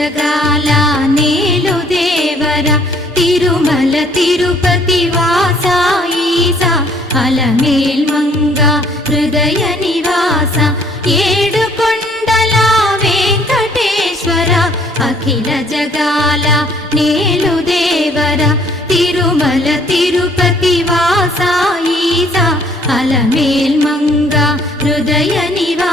జరగాల నేలు తిరుమల తిరుపతి వాసాయిసా అల హృదయ నివాస ఏడు కొండల అఖిల జగాల నేలు తిరుమల తిరుపతి వాసాయిసా అల హృదయ